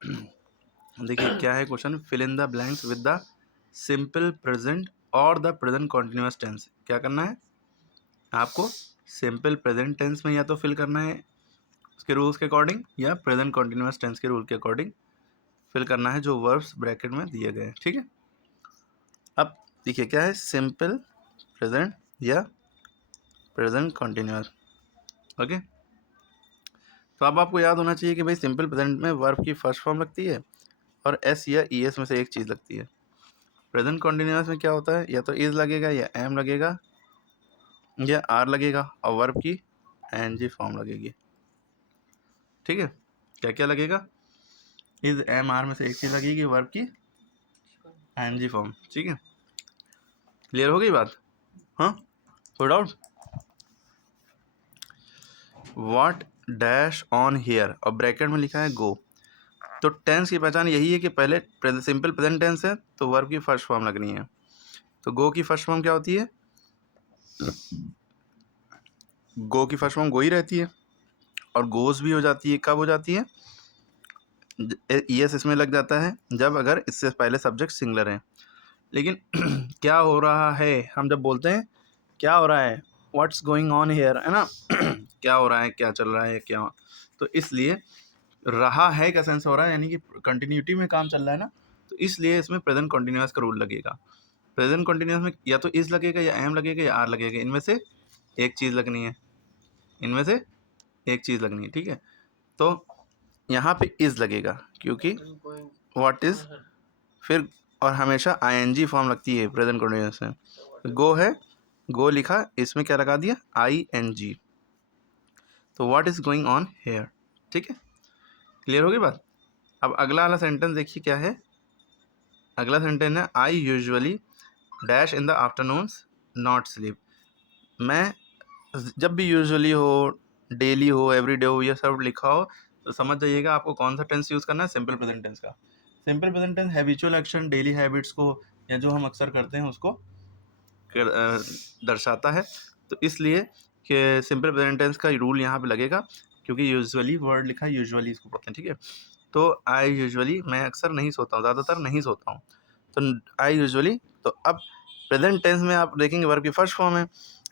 देखिए क्या है question, fill in the blanks with the simple present और द प्रेजेंट कॉन्टिन्यूअस टेंस। क्या करना है आपको, सिंपल प्रेजेंट टेंस में या तो फिल करना है उसके रूल्स के अकॉर्डिंग, या प्रेजेंट कॉन्टिन्यूअस टेंस के रूल के अकॉर्डिंग फिल करना है जो वर्ब्स ब्रैकेट में दिए गए हैं। ठीक है, अब देखिए क्या है, सिंपल प्रेजेंट या प्रेजेंट कॉन्टिन्यूअस। ओके, तो अब आपको याद होना चाहिए कि भाई सिंपल प्रेजेंट में वर्ब की फर्स्ट फॉर्म लगती है और एस या ई एस में से एक चीज़ लगती है। प्रेजेंट कॉन्टिन्यूअस में क्या होता है, या तो इज लगेगा या एम लगेगा या आर लगेगा और वर्ब की एनजी फॉर्म लगेगी। ठीक है, क्या क्या लगेगा, इज एम आर में से एक चीज़ लगेगी, वर्ब की एनजी फॉर्म। ठीक है, क्लियर हो गई बात? हाँ, कोई doubt? What dash on here और ब्रैकेट में लिखा है गो। तो टेंस की पहचान यही है कि पहले सिंपल प्रेजेंट टेंस है तो वर्ब की फर्स्ट फॉर्म लगनी है। तो गो की फर्स्ट फॉर्म क्या होती है, गो की फर्स्ट फॉर्म गो ही रहती है और गोज भी हो जाती है। कब हो जाती है, यस इसमें लग जाता है जब अगर इससे पहले सब्जेक्ट सिंगुलर है। लेकिन क्या हो रहा है, हम जब बोलते हैं क्या हो रहा है, व्हाट्स गोइंग ऑन हेयर, है ना क्या हो रहा है, क्या चल रहा है, क्या, तो इसलिए रहा है का सेंस हो रहा है, यानी कि कंटिन्यूटी में काम चल रहा है ना, तो इसलिए इसमें प्रेजेंट कंटिन्यूअस का रूल लगेगा। प्रेजेंट कंटिन्यूअस में या तो इज लगेगा या एम लगेगा या आर लगेगा, इनमें से एक चीज़ लगनी है, इनमें से एक चीज़ लगनी है। ठीक है, तो यहाँ पे इज लगेगा क्योंकि व्हाट इज, फिर और हमेशा आईएनजी फॉर्म लगती है प्रेजेंट कंटिन्यूअस में। गो है, गो लिखा, इसमें क्या लगा दिया, आईएनजी, तो what is going on here. ठीक है, क्लियर होगी बात? अब अगला वाला सेंटेंस देखिए क्या है, अगला सेंटेंस है I usually dash in the afternoons not sleep. मैं जब भी यूजुअली हो, डेली हो, एवरीडे हो, ये सब लिखा हो तो समझ जाइएगा आपको कौन सा टेंस यूज़ करना है, सिंपल प्रेजेंट टेंस का। Simple present tense habitual action, daily habits को या जो हम अक्सर करते हैं उसको दर्शाता है। तो इसलिए कि सिंपल प्रेजेंट टेंस का रूल यहाँ पे लगेगा क्योंकि यूजुअली वर्ड लिखा है, यूजुअली इसको पढ़ते हैं। ठीक है, तो आई यूजुअली, मैं अक्सर नहीं सोता हूँ, ज़्यादातर नहीं सोता हूँ, तो आई यूजुअली। तो अब प्रेजेंट टेंस में आप देखेंगे वर्ब की फर्स्ट फॉर्म है,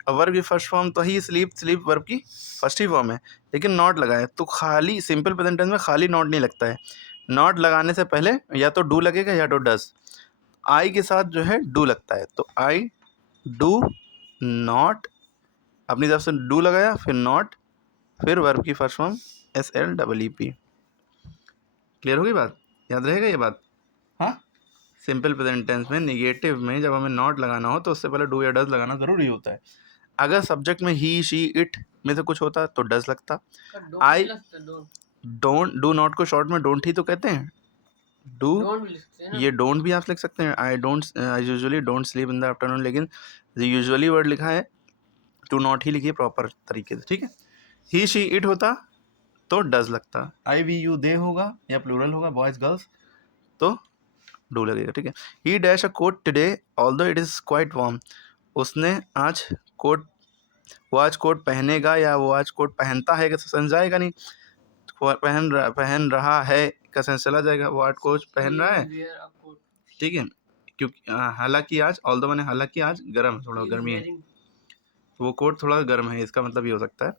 और वर्ब की फर्स्ट फॉर्म तो ही स्लीप, स्लीप वर्ब की फर्स्ट ही फॉर्म है, लेकिन नॉट लगा है। तो खाली सिंपल प्रेजेंट टेंस में खाली नॉट नहीं लगता है, नॉट लगाने से पहले या तो डू लगेगा या तो डस। आई के साथ जो है डू लगता है, तो आई डू नॉट, अपनी तरफ से डू लगाया, फिर नॉट, फिर वर्ब की फर्स्ट फॉर्म SLEEP। क्लियर होगी बात, याद रहेगा ये बात? हाँ, सिंपल प्रेजेंट टेंस में निगेटिव में जब हमें नॉट लगाना हो तो उससे पहले डू या डज लगाना ज़रूरी होता है। अगर सब्जेक्ट में ही, शी, इट में से कुछ होता तो डज लगता। आई डोंट, डू नॉट को शॉर्ट में डोंट ही तो कहते हैं, डू, ये डोंट भी आप लिख सकते हैं, I don't, I usually don't sleep in the afternoon, लेकिन यूजुअली वर्ड लिखा है टू नॉट ही लिखिए प्रॉपर तरीके से। ठीक है, ही, शी, इट होता तो डज लगता, आई, वी, यू, दे होगा या प्लूरल होगा, बॉयज, गर्ल्स, तो डू लगेगा। ठीक है, he dash a coat today although it is quite warm. उसने आज कोट, वो आज कोट पहनेगा या वो आज कोट पहनता है, कैसे सेंस जाएगा नहीं, पहन रहा है का सेंस चला जाएगा, वो आज कोट पहन रहा है। ठीक है, क्योंकि हालांकि आज, ऑल्दो मैंने हालांकि आज गर्म, थोड़ा गर्मी है, तो वो कोट थोड़ा गर्म है, इसका मतलब ये हो सकता है।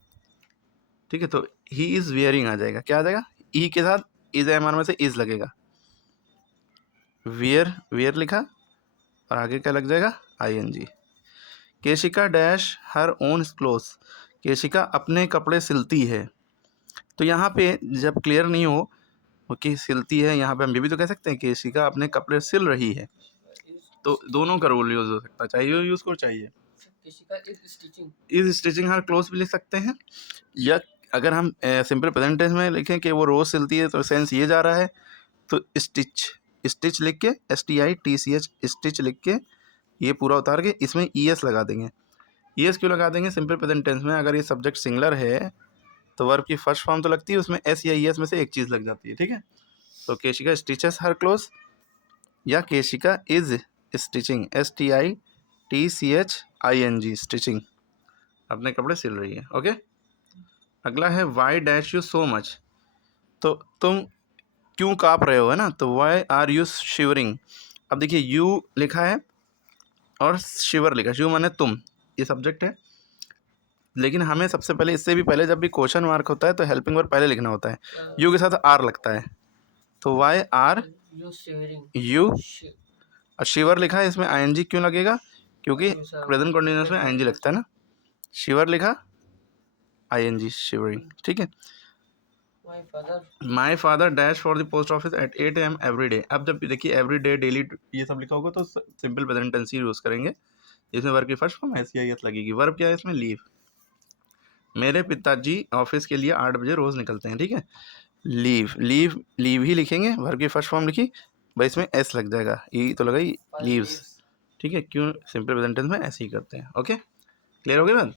ठीक है, तो ही इज़ वियरिंग आ जाएगा, क्या आ जाएगा, ई के साथ इज एम आर में से इज लगेगा, वियर, वियर लिखा और आगे क्या लग जाएगा, ING। केशिका डैश हर ओन क्लोथ्स, केशिका अपने कपड़े सिलती है। तो यहाँ पे जब क्लियर नहीं हो कि सिलती है, यहाँ पे हम ये भी तो कह सकते हैं केशिका अपने कपड़े सिल रही है, तो दोनों का रोल यूज हो सकता है, चाहिए यूज को चाहिए, इज स्टिचिंग हर क्लोथ्स भी लिख सकते हैं, या अगर हम सिंपल प्रेजेंट टेंस में लिखें कि वो रोज सिलती है तो सेंस ये जा रहा है, तो स्टिच, स्टिच लिख के STITCH स्टिच लिख के ये पूरा उतार के इसमें ES लगा देंगे। ES क्यों लगा देंगे, सिंपल प्रेजेंट टेंस में अगर ये सब्जेक्ट सिंगुलर है तो वर्ब की फर्स्ट फॉर्म तो लगती है, उसमें S या ES में से एक चीज़ लग जाती है। ठीक है, तो केशिका स्टिचेस हर क्लोथ या केशिका इज स्टिचिंग, STITCHING स्टिचिंग, अपने कपड़े सिल रही है। ओके, अगला है Y dash you so much. तो तुम क्यों काँप रहे हो, है ना? तो व्हाई आर यू शिवरिंग। अब देखिए यू लिखा है और शिवर लिखा है। शिव माने तुम, ये सब्जेक्ट है। लेकिन हमें सबसे पहले, इससे भी पहले जब भी क्वेश्चन मार्क होता है तो हेल्पिंग वर्ब पहले लिखना होता है। यू के साथ आर लगता है, तो वाई आर यू। और शिवर लिखा है, इसमें आईएनजी क्यों लगेगा? क्योंकि प्रेजेंट कंटिन्यूअस में आईएनजी लगता है ना। शिवर लिखा, आईएनजी, शिवरिंग, ठीक है। My father dash for the post office at 8 AM every day. अब जब देखिए एवरी डे, डेली, ये सब लिखा होगा तो सिंपल प्रेजेंट टेंस ही यूज करेंगे। इसमें वर्ब की फर्स्ट फॉर्म एस लगेगी। वर्ब क्या है इसमें? लीव। मेरे पिताजी ऑफिस के लिए 8 बजे रोज निकलते हैं, ठीक है। लीव, लीव, लीव ही लिखेंगे, वर्ब की फर्स्ट फॉर्म लिखी, भाई इसमें एस लग जाएगा, ये तो लगा ही लीव्स, ठीक है। क्यों? सिंपल प्रेजेंट टेंस में ऐसे ही करते हैं। ओके, क्लियर हो गई बात?